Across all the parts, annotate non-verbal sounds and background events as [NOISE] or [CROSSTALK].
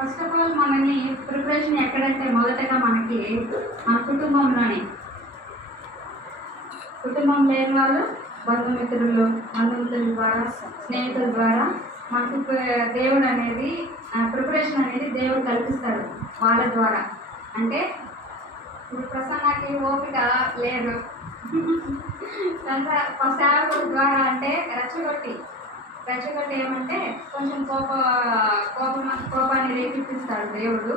First of all మనని preparation ఎక్కడంటే మొదటగా మనకి మన కుటుంబంలోనే. కుటుంబం లేని వాళ్ళు బంధుమిత్రులు బంధుమిత్రుల ద్వారా స్నేహితుల ద్వారా మనకు దేవుడు అనేది ప్రిపరేషన్ అనేది దేవుడు కల్పిస్తాడు వాళ్ళ ద్వారా. అంటే ఇప్పుడు ప్రసన్నకి ఓపిక లేదు. [LAUGHS] కనుక సేవకుల ద్వారా అంటే రెచ్చగొట్టి. రెచ్చగొట్టి ఏమంటే కొంచెం కోప కోపం కోపాన్ని రేపిస్తాడు దేవుడు.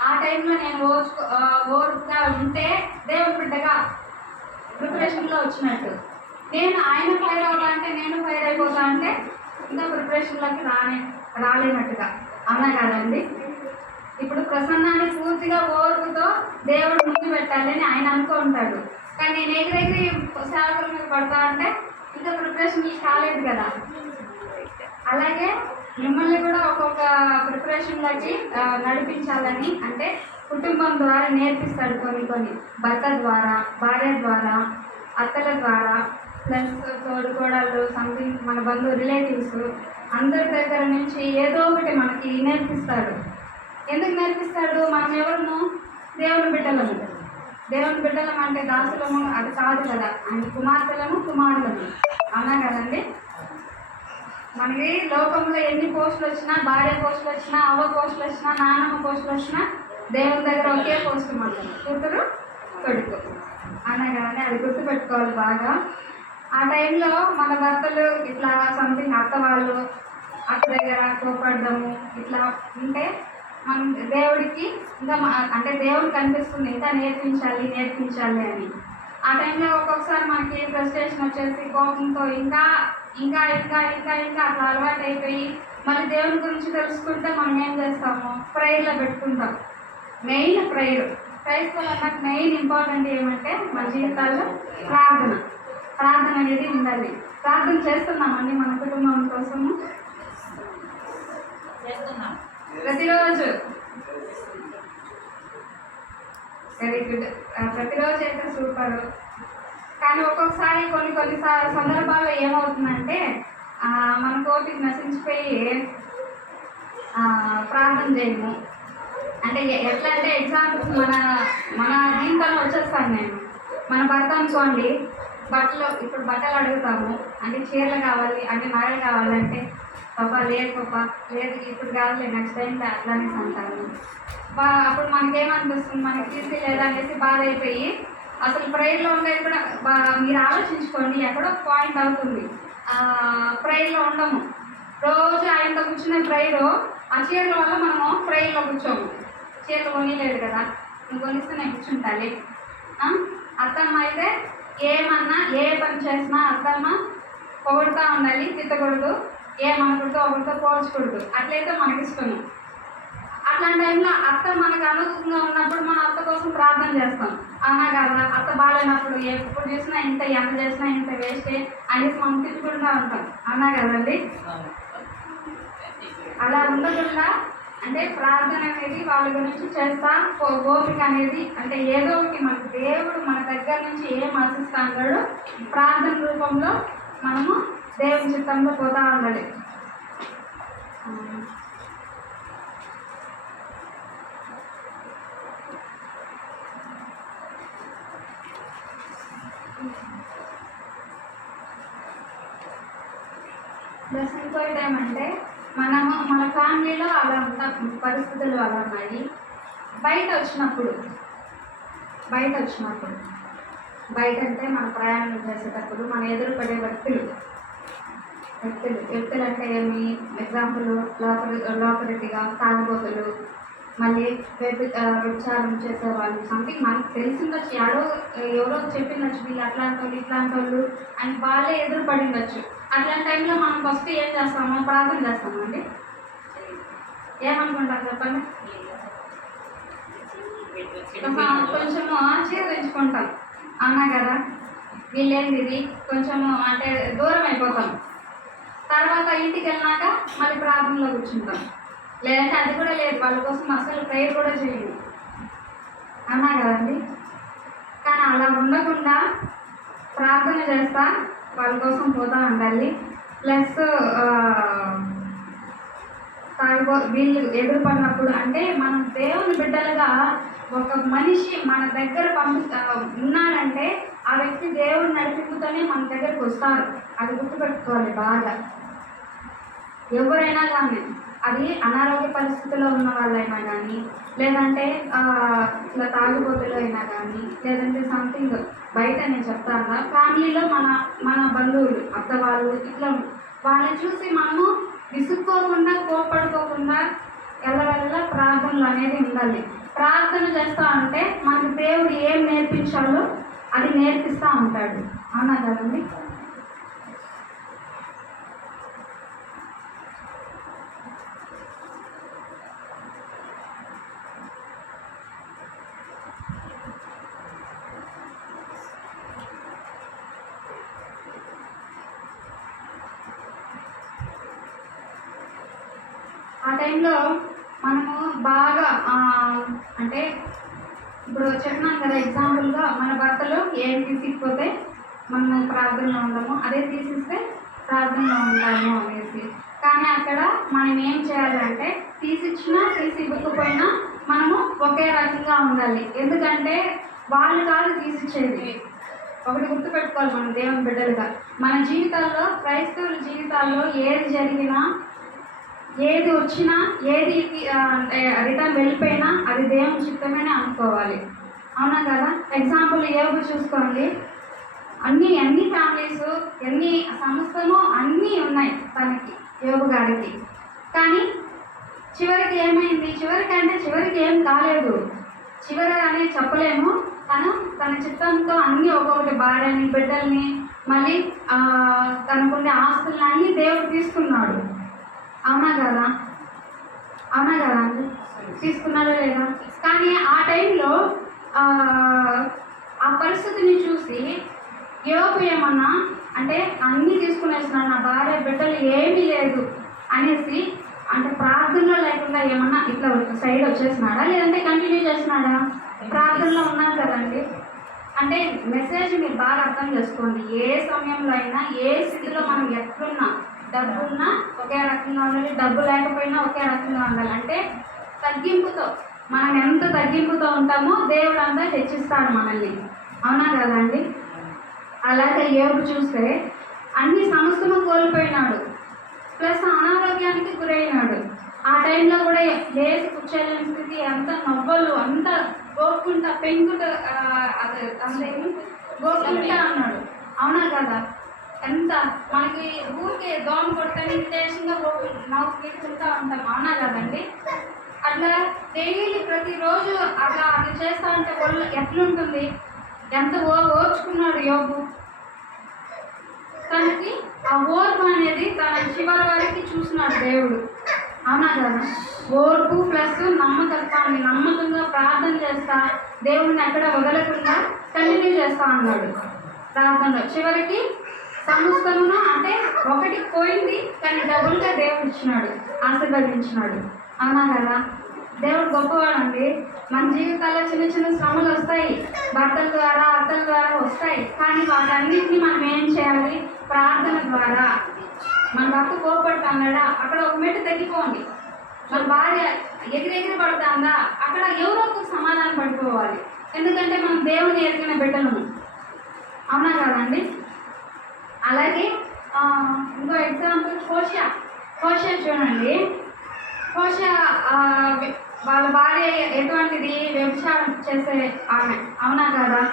ఆ టైంలో నేను ఓర్చుకో ఆ, ఓర్పుగా ఉంటే దేవుడు బిడ్డగా ప్రిపరేషన్లో వచ్చినట్టు. నేను ఆయన ఫైర్ అవుతా అంటే నేను ఫైర్ అయిపోతా అంటే ఇంకా ప్రిపరేషన్లోకి రానే రాలేనట్టుగా. అన్న కాదండి ఇప్పుడు ప్రసన్నాన్ని పూర్తిగా ఓర్పుతో దేవుడు ముందు పెట్టాలని ఆయన అనుకుంటాడు కానీ నేను ఎగిరెగిరి సేవకుల మీద పడతా అంటే ఇంకా ప్రిపరేషన్ కాలేదు కదా. అలాగే మిమ్మల్ని కూడా ఒక్కొక్క ప్రిపరేషన్లోకి బట్టి నడిపించాలని అంటే కుటుంబం ద్వారా నేర్పిస్తాడు కొన్ని కొన్ని. భర్త ద్వారా భార్య ద్వారా అత్తల ద్వారా ప్లస్ తోడుకోడళ్ళు సంథింగ్ మన బంధువు రిలేటివ్స్ అందరి దగ్గర నుంచి ఏదో ఒకటి మనకి నేర్పిస్తాడు. ఎందుకు నేర్పిస్తాడు? మనం ఎవరము? దేవుని బిడ్డలము. దేవుని బిడ్డలం అంటే దాసులము అది కాదు కదా. ఆయన కుమార్తెలము కుమారులము. అవునా కదండి? మనకి లోకంలో ఎన్ని పోస్టులు వచ్చినా భార్య పోస్టులు వచ్చినా అవ్వ పోస్టులు వచ్చినా నాన్నమ్మ పోస్టులు వచ్చినా దేవుని దగ్గర ఒకే పోస్ట్ మనకి కూతురు కొడుకు. అనగానే అది గుర్తుపెట్టుకోవాలి బాగా. ఆ టైంలో మన భర్తలు ఇట్లా సంథింగ్ అత్త వాళ్ళు అత్త దగ్గర కోపడము ఇట్లా ఉంటే మనం దేవుడికి ఇంకా అంటే దేవుడు కనిపిస్తుంది ఇంకా నేర్పించాలి నేర్పించాలి అని. ఆ టైంలో ఒక్కొక్కసారి మనకి ఫ్రస్ట్రేషన్ వచ్చేసి కోపంతో ఇంకా ఇంకా ఇంకా ఇంకా ఇంకా అట్లా అలవాటు అయిపోయి మళ్ళీ దేవుని గురించి తెలుసుకుంటే మనం ఏం చేస్తాము? ప్రేయర్లో పెట్టుకుంటాం. మెయిన్ ప్రేయర్ క్రైస్తవులు అన్నట్టు మెయిన్ ఇంపార్టెంట్ ఏమంటే మన జీవితాల్లో ప్రార్థన. ప్రార్థన అనేది ఉండాలి. ప్రార్థన చేస్తున్నామండి మన కుటుంబం కోసము. చేస్తున్నాం. ప్రతిరోజు. వెరీ గుడ్ ప్రతిరోజు అయితే సూపర్ కానీ ఒక్కొక్కసారి కొన్ని కొన్ని సా- సందర్భాల్లో ఏమవుతుందంటే మన కోపిక నశించిపోయి ప్రార్థన చేయము. అంటే ఎట్లా అంటే ఎగ్జాంపుల్ మన మన జీవితంలో వచ్చేస్తాను నేను. మన భర్త అనుకోండి బట్టలు ఇప్పుడు బట్టలు అడుగుతాము. అంటే చీరలు కావాలి అంటే నాయలు కావాలంటే పాప లేదు పాప లేదు ఇప్పుడు కాదులే నెక్స్ట్ టైం అట్లానే అంటారు. అప్పుడు మనకేమనిపిస్తుంది? మనకి తీసి లేదా అనేసి బాధ అయిపోయి అసలు ప్రైర్లో ఉండేది కూడా మీరు ఆలోచించుకోండి ఎక్కడో పాయింట్ అవుతుంది. ప్రైర్లో ఉండము. రోజు ఆయనతో కూర్చునే ప్రైరు ఆ చీరల వల్ల మనము ప్రేయర్లో కూర్చోము. చీరలు కొనిలేదు కదా? నువ్వు కొనిస్తే నేను కూర్చుంటాలి అత్తమ్మ అయితే? ఏమన్నా ఏ పని చేసినా అత్తమ్మ పొగుడుతూ ఉండాలి తిట్టకూడదు. ఏమనకూడదు ఒకరితో పోల్చకూడదు. అట్లయితే మనకి ఇష్టము అలాంటి టైంలో అత్త మనకు అనుకూలంగా ఉన్నప్పుడు మనం అత్త కోసం ప్రార్థన చేస్తాం. అవునా కదా అత్త బాగాలేనప్పుడు ఎప్పుడు చూసినా ఇంత ఎంత చేసినా ఇంత వేస్టే అనేసి మనం తిట్టుకుంటూ ఉంటాం. అవునా కదండి అలా ఉండకుండా అంటే ప్రార్థన అనేది వాళ్ళ గురించి చేస్తా. ఓ- ఓపిక అనేది అంటే ఏదో ఒకటి మన దేవుడు మన దగ్గర నుంచి ఏం ఆశిస్తా అన్నాడో ప్రార్థన రూపంలో మనము దేవుని చిత్తంలో పోతా ఉండాలి ఆ. ప్లస్ అంటే ఏమంటే మనము మన ఫ్యామిలీలో అలా ఉన్న పరిస్థితులు అలా ఉన్నాయి బయట వచ్చినప్పుడు బయట వచ్చినప్పుడు బయట అంటే మన ప్రయాణం చేసేటప్పుడు మన ఎదురుపడే వ్యక్తులు. వ్యక్తులు వ్యక్తులు అంటే ఏమి? ఎగ్జాంపుల్ లోపలి లోపలిగా తాగుబోతులు మళ్ళీ వ్యభి వ్యభిచారం చేసే వాళ్ళు. సంథింగ్ మనకు తెలిసిండొచ్చు ఎవరో ఎవరో చెప్పిండొచ్చు వీళ్ళు అట్లాంటి వాళ్ళు ఇట్లాంటి వాళ్ళు అని వాళ్ళే ఎదురు పడిండొచ్చు అట్లాంటి టైంలో మనం ఫస్ట్ ఏం చేస్తాము? ప్రార్థన చేస్తామండి ఏమనుకుంటాం చెప్పండి? కొంచెము ఆశీర్వదించుకుంటాం. అవునా కదా? వీళ్ళేంది ఇది? కొంచెము అంటే దూరం అయిపోతాం. తర్వాత ఇంటికి వెళ్ళినాక మళ్ళీ ప్రార్థనలో కూర్చుంటాం. లేదంటే అది కూడా లేదు. వాళ్ళ కోసం అసలు ప్రేయర్ కూడా చేయదు అన్నా కదండి? కానీ అలా ఉండకుండా ప్రార్థన చేస్తా వాళ్ళ కోసం పోతా ఉండాలి ప్లస్ తాగిపో వీళ్ళు ఎదురుపడినప్పుడు అంటే మనం దేవుని బిడ్డలుగా ఒక మనిషి మన దగ్గర పంపి ఉన్నాడంటే ఆ వ్యక్తి దేవుడిని నడిపింపుతోనే మన దగ్గరకు వస్తారు. అది గుర్తుపెట్టుకోవాలి బాగా. ఎవరైనా కానీ అది అనారోగ్య పరిస్థితిలో ఉన్న వాళ్ళైనా కానీ లేదంటే ఇట్లా తాగుబోతులు అయినా కానీ లేదంటే సంథింగ్ బయట నేను చెప్తాను? ఫ్యామిలీలో మన మన బంధువులు అత్త వాళ్ళు ఇట్లా వాళ్ళని చూసి మనము విసుక్కోకుండా కోపడుకోకుండా ఎల్లవెల్ల ప్రార్థనలు అనేది ఉండాలి. ప్రార్థన చేస్తా అంటే మనకు దేవుడు ఏం నేర్పించాలో అది నేర్పిస్తూ ఉంటాడు. అవునా కదండి ఆ టైంలో మనము బాగా ఆ, అంటే ఇప్పుడు చెప్పినాం కదా ఎగ్జాంపుల్గా మన భర్తలు ఏం తీసిపోతే మనం ప్రార్థనలో ఉండము అదే తీసిస్తే ప్రార్థనలో ఉంటాము అనేసి. కానీ అక్కడ మనం ఏం చేయాలంటే తీసిచ్చినా తీసి ఇవ్వకపోయినా మనము ఒకే రకంగా ఉండాలి. ఎందుకంటే వాళ్ళు కాదు తీసిచ్చేది. ఒకటి గుర్తుపెట్టుకోవాలి మనం దేవుని బిడ్డలుగా. మన జీవితాల్లో క్రైస్తవుల జీవితాల్లో ఏది జరిగినా ఏది వచ్చినా ఏది అంటే రిటర్న్ వెళ్ళిపోయినా అది దేవుని చిత్తమని అనుకోవాలి. అవునా కదా? ఎగ్జాంపుల్ ఏవో చూసుకోండి. అన్ని అన్ని ఫ్యామిలీస్ ఎన్ని సంస్థలు అన్నీ ఉన్నాయి తనకి యోగు గారికి. కానీ చివరికి ఏమైంది? చివరికి అంటే చివరికి ఏం కాలేదు. చివరి అనేది చెప్పలేము. తను తన చిత్తంతో అన్ని ఒక్కొక్కటి భార్యని బిడ్డల్ని మళ్ళీ తనకుండే ఆస్తుల్ని అన్నీ దేవుడు తీసుకున్నాడు. కదా? అవునా కదా? అండి తీసుకున్నారా లేదా? కానీ ఆ టైంలో ఆ, పరిస్థితిని చూసి యోగు ఏమన్నా అంటే అన్నీ తీసుకునేస్తున్నాను నా భార్య బిడ్డలు ఏమీ లేదు అనేసి అంటే ప్రార్థనలో లేకుండా ఏమన్నా ఇట్లా సైడ్ వచ్చేసినాడా? లేదంటే కంటిన్యూ చేసినాడా? ప్రార్థనలో ఉన్నాను కదండి. అంటే మెసేజ్ మీరు బాగా అర్థం చేసుకోండి. ఏ సమయంలో అయినా ఏ స్థితిలో మనం ఎట్లున్నా డబ్బు ఉన్నా ఒకే రకంగా ఉండాలి డబ్బు లేకపోయినా ఒకే రకంగా ఉండాలి. అంటే తగ్గింపుతో మనం ఎంత తగ్గింపుతో ఉంటామో దేవుడు అంతా హెచ్చిస్తాడు మనల్ని. అవునా కదండి అలాగే యోగు చూస్తే అన్ని సమస్తము కోల్పోయినాడు. ప్లస్ అనారోగ్యానికి గురైనాడు. ఆ టైంలో కూడా లేచి కూర్చోలేని స్థితి అంత నవ్వలు అంత గోక్కుంటా పెంకుట అది అంతేమి గోక్కుంటా అన్నాడు. అవునా కదా? ఎంత? మనకి ఊరికే దోమ కొట్టని దేశంగా మౌత్ నవ్వు తీసుకుంటా ఉంటాం. అవునా కదండి? అట్లా డైలీ ప్రతిరోజు అట్లా అది చేస్తా ఉంటే ఒళ్ళు ఎట్లుంటుంది? ఎంత ఓ ఓర్చుకున్నాడు యోగు? తనకి ఆ ఓర్పు అనేది తన చివరి వరకు చూసినాడు దేవుడు. అవునా కదా? ఓర్పు ప్లస్ నమ్మకత్వాన్ని నమ్మకంగా ప్రార్థన చేస్తా దేవుడిని ఎక్కడ వదలకుండా కంటిన్యూ చేస్తా అన్నాడు. ప్రార్థనలో చివరికి సమస్తమును అంటే ఒకటి పోయింది కానీ డబుల్గా దేవుడు ఇచ్చినాడు ఆశీర్వదించినాడు. అవునా కదా? దేవుడు గొప్పవాడండి. మన జీవితాల్లో చిన్న చిన్న శ్రమలు వస్తాయి. భర్తల ద్వారా అత్తల ద్వారా వస్తాయి. కానీ వాటన్నింటినీ మనం ఏం చేయాలి? ప్రార్థన ద్వారా. మన భర్త కోపడుతున్నాడా? అక్కడ ఒక మెట్టు తగ్గిపోండి. మన భార్య ఎగిరెగిరి పడుతుందా? అక్కడ ఎవరో ఒక సమాధానం పడిపోవాలి. ఎందుకంటే మనం దేవుని ఎరిగిన బిడ్డలను అవునా కదండి? అలాగే ఇంకో ఎగ్జాంపుల్ కోషా కోషా చూడండి. కోష వాళ్ళ భార్య ఎటువంటిది? వ్యభిచారం చేసే ఆమె. అవునా కదా?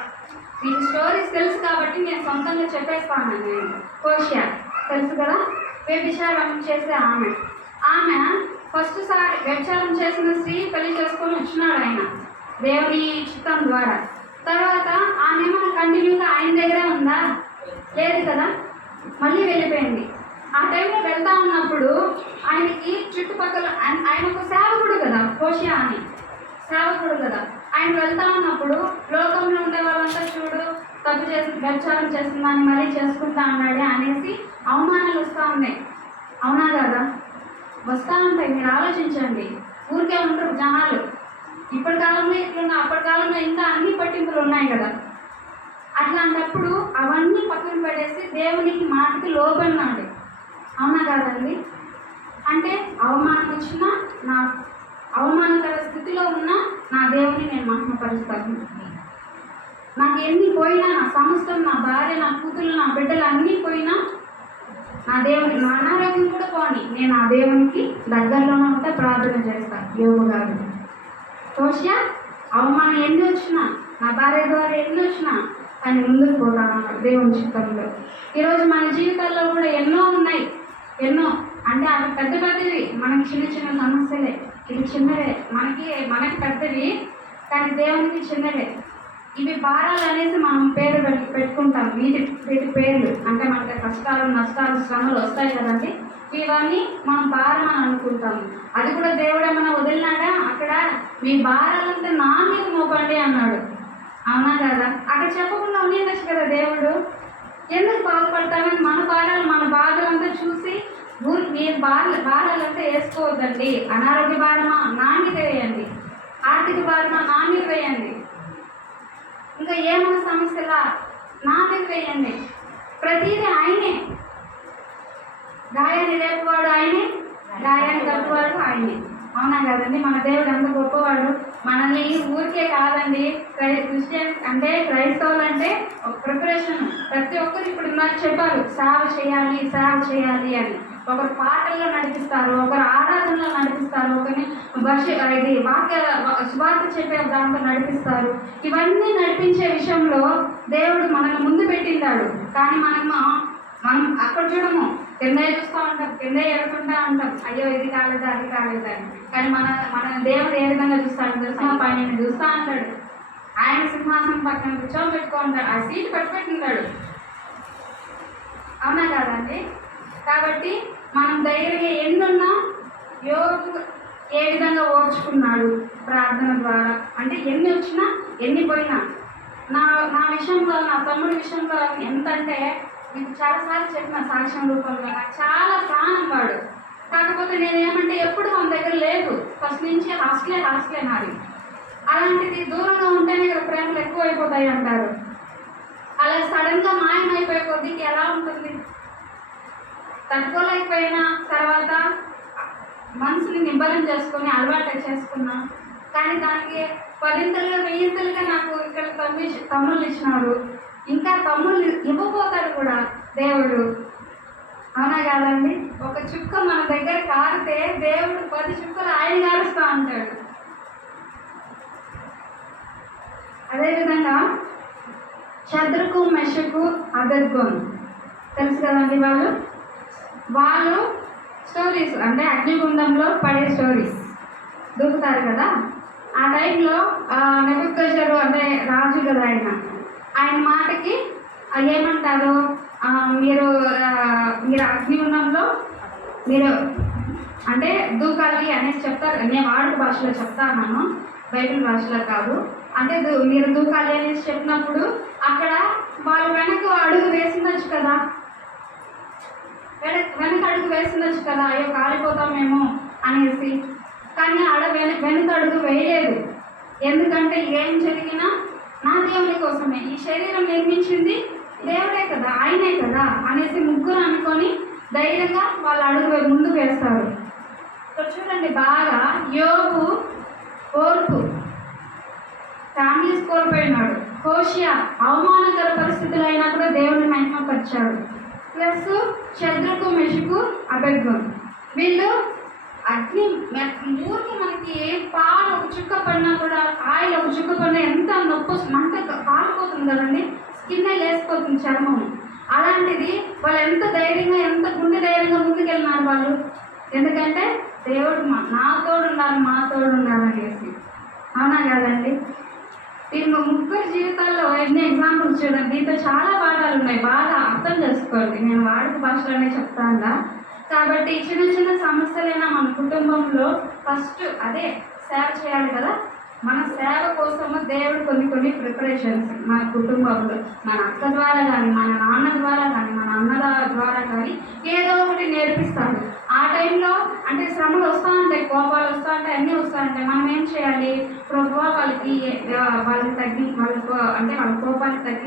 మీకు స్టోరీస్ తెలుసు కాబట్టి నేను సొంతంగా చెప్పేస్తాను నేను కోష తెలుసు కదా? వ్యభిచారం చేసే ఆమె. ఆమె ఫస్ట్ సారి వ్యభిచారం చేసిన స్త్రీ పెళ్ళి చేసుకొని వచ్చినాడు ఆయన. దేవుని చిత్తం ద్వారా. తర్వాత ఆమె ఏమైనా కంటిన్యూగా ఆయన దగ్గరే ఉందా? లేదు కదా? మళ్ళీ వెళ్ళిపోయింది. ఆ టైంలో వెళ్తా ఉన్నప్పుడు ఆయనకి చుట్టుపక్కల ఆయన- ఒక సేవకుడు కదా కోషియా అని. సేవకుడు కదా. ఆయన వెళ్తా ఉన్నప్పుడు లోకంలో ఉండే వాళ్ళంతా చూడు తప్పు చేసి వ్యభిచారం చేస్తుందని మళ్ళీ చేసుకుంటా అన్నాడే అనేసి అవమానాలు వస్తూ ఉన్నాయి. అవునా కదా? వస్తూ ఉంటాయి మీరు ఆలోచించండి. ఊరికే ఉంటారు జనాలు. ఇప్పటి కాలంలో ఇట్లున్నా అప్పటి కాలంలో ఇంకా అన్ని పట్టింపులు ఉన్నాయి కదా. అట్లాంటప్పుడు అవన్నీ పక్కన పడేసి దేవునికి మాటకి లోబడినాడు. అవునా కాదండి? అంటే అవమానం వచ్చినా నా అవమానకర స్థితిలో ఉన్న నా దేవుని నేను మహిమపరుస్తాను. నాకు ఎన్ని పోయినా నా సమస్తం నా భార్య నా కూతురు నా బిడ్డలు అన్నీ పోయినా నా దేవుని నా అనారోగ్యం కూడా పోని. నేను ఆ దేవునికి దగ్గరలోనే ఉంటే ప్రార్థన చేస్తాను యోగు గారు. తోషియా అవమానం ఎన్ని వచ్చినా నా భార్య ద్వారా ఎన్ని వచ్చినా ఆయన ముందుకు పోతాను దేవుని చిత్తంలో ఈరోజు మన జీవితాల్లో కూడా ఎన్నో ఉన్నాయి. ఎన్నో. అంటే అవి పెద్ద పెద్దవి. మనకి చిన్న చిన్న సమస్యలే. ఇది చిన్నవే. మనకి మనకి పెద్దవి కానీ దేవునికి చిన్నవే. ఇవి భారాలు అనేసి మనం పేరు పెట్టుకుంటాం. వీటి వీటి పేర్లు. అంటే మనకి కష్టాలు నష్టాలు శ్రమలు వస్తాయి కదండి. ఇవన్నీ మనం భారం అని అనుకుంటాము అది కూడా దేవుడు ఏమైనా వదిలినాడా? అక్కడ మీ భారాలంతా నా మీద మోపండి అన్నాడు. అవునా కదా అక్కడ చెప్పకుండా ఉండేయచ్చు కదా దేవుడు? ఎందుకు బాధపడతామని మన బాధలు మన బాధలంతా చూసి ఊరి మీ బాధ బాధలంతా వేసుకోవద్దండి. అనారోగ్య భారమా? నా మీద వేయండి. ఆర్థిక భారమా? నా మీద వేయండి. ఇంకా ఏమైనా సమస్యలా? నా మీద వేయండి. ప్రతిదీ ఆయనే. గాయాన్ని లేపువాడు ఆయనే గాయాన్ని కట్టువాడు ఆయనే. అవునా కదండి మన దేవుడు ఎంత గొప్పవాడు. మనల్ని ఊరికే కాదండి. క్రై క్రిస్టియన్ అంటే క్రైస్తవులు అంటే ఒక ప్రిపరేషన్. ప్రతి ఒక్కరు ఇప్పుడు నాకు చెప్పారు సేవ చేయాలి సేవ చేయాలి అని. ఒకరు పాటల్లో నడిపిస్తారు ఒకరు ఆరాధనలో నడిపిస్తారు ఒకరిని వర్ష ఇది వాక్య శుభార్త చెప్పే దాంతో నడిపిస్తారు. ఇవన్నీ నడిపించే విషయంలో దేవుడు మనల్ని ముందు పెట్టిండాడు. కానీ మనము మనం అక్కడ చూడము. కింద చూస్తూ ఉంటాం కింద ఎడుకుంటా ఉంటాం. అయ్యో ఇది కాలేదు అది కాలేదు అని. కానీ మన మన దేవుడు ఏ విధంగా చూస్తాడు తెలుసా? పైన చూస్తా ఉంటాడు. ఆయన సింహాసనం పక్కన కూర్చోబెట్టుకో ఉంటాడు ఆ సీట్ పెట్టుకుంటాడు అవునా కాదండి కాబట్టి మనం ధైర్యంగా ఎన్నున్నా యోగు ఏ విధంగా ఓర్చుకున్నాడు ప్రార్థన ద్వారా? అంటే ఎన్ని వచ్చినా ఎన్ని పోయినా. నా నా విషయంలో నా తమ్ముడి విషయంలో ఎంత అంటే నేను చాలాసార్లు చెప్పిన సాక్ష్యం రూపంలో నాకు చాలా ప్రాణం వాడు కాకపోతే నేనేమంటే ఎప్పుడు మన దగ్గర లేదు. ఫస్ట్ నుంచి హాస్టలే హాస్టలే నాది. అలాంటిది దూరంగా ఉంటేనే ఇక్కడ ప్రేమలు ఎక్కువ అయిపోతాయి అంటారు. అలా సడన్గా మాయమైపోయే కొద్దికి ఎలా ఉంటుంది? తట్టుకోలేకపోయిన తర్వాత మనసుని నిబ్బరం చేసుకొని అలవాటు చేసుకున్నా. కానీ దానికి పదింతలుగా వెయ్యింతలుగా నాకు ఇక్కడ తమ్మి తమ్ముళ్ళు ఇచ్చినారు. ఇంకా తమ్ముళ్ళు ఇవ్వబోతాడు కూడా దేవుడు. అవునా కాదండి? ఒక చుక్క మన దగ్గర కారితే దేవుడు పది చుక్కలు ఆయన కారుస్తూ ఉంటాడు. అదేవిధంగా చంద్రకు మెషకు అబెద్గోన్ తెలుసు కదండి వాళ్ళు? వాళ్ళు స్టోరీస్ అంటే అగ్నిగుండంలో పడే స్టోరీస్ దూకుతారు కదా? ఆ టైంలో నెబుకజరు అంటే రాజు కదా ఆయన ఆయన మాటకి ఏమంటారు? మీరు మీరు అగ్నిగుండంలో మీరు అంటే దూకాలి అనేసి చెప్తారు నేను వాడుక భాషలో చెప్తాను బైబిల్ భాషలో కాదు. అంటే దూ మీరు దూకాలి అనేసి చెప్పినప్పుడు అక్కడ వాళ్ళు వెనక అడుగు వేసిండొచ్చు కదా. వెనక వెనక అడుగు వేసిండొచ్చు కదా అయ్యో కాలిపోతామేమో అనేసి. కానీ ఆడ వెన వెనుక అడుగు వేయలేదు. ఎందుకంటే ఏం జరిగినా నా దేవుని కోసమే. ఈ శరీరం నిర్మించింది దేవుడే కదా ఆయనే కదా అనేసి ముగ్గురు అనుకొని ధైర్యంగా వాళ్ళు అడుగు ముందు ముందుకు వేస్తారు. ఇక్కడ చూడండి బాగా యోగు ఓర్పు. ఫ్యామిలీస్ కోల్పోయినాడు కోషియా అవమానకర పరిస్థితులు అయినా కూడా దేవుని మహిమపరిచాడు. ప్లస్ చంద్రకు మెషుకు అబెగ్గం వీళ్ళు అగ్ని మె- ఊరికి మనకి పాలు ఒక చుక్క పడినా కూడా ఆయిల్ ఒక చుక్క పడినా ఎంత నొప్పి మంట అంత కాలిపోతుంది కదండి స్కిన్ లేసిపోతుంది చర్మం. అలాంటిది వాళ్ళు ఎంత ధైర్యంగా ఎంత గుండె ధైర్యంగా ముందుకెళ్ళినారు వాళ్ళు? ఎందుకంటే దేవుడు మా నా తోడు ఉండాలి మా తోడు ఉండాలనేసి అవునా కదండి? దీని ముగ్గురు జీవితాల్లో ఎన్ని ఎగ్జాంపుల్స్ చూడండి. దీంతో చాలా పాఠాలు ఉన్నాయి. బాగా అర్థం చేసుకోండి. నేను వాడుక భాషలోనే చెప్తాను కాబట్టి చిన్న చిన్న సమస్యలైనా మన కుటుంబంలో ఫస్ట్ అదే సేవ చేయాలి కదా. మన సేవ కోసము దేవుడు కొన్ని కొన్ని ప్రిపరేషన్స్ మన కుటుంబంలో మన అక్క ద్వారా కానీ మన నాన్న ద్వారా కానీ మన అన్న ద్వారా కానీ ఏదో ఒకటి నేర్పిస్తాడు ఆ టైంలో అంటే శ్రమలు వస్తూ ఉంటాయి కోపాలు వస్తూ ఉంటాయి అన్నీ వస్తూ ఉంటాయి. మనం ఏం చేయాలి? ప్రభు వాళ్ళకి వాళ్ళకి తగ్గి వాళ్ళకు అంటే వాళ్ళ కోపాన్ని తగ్గి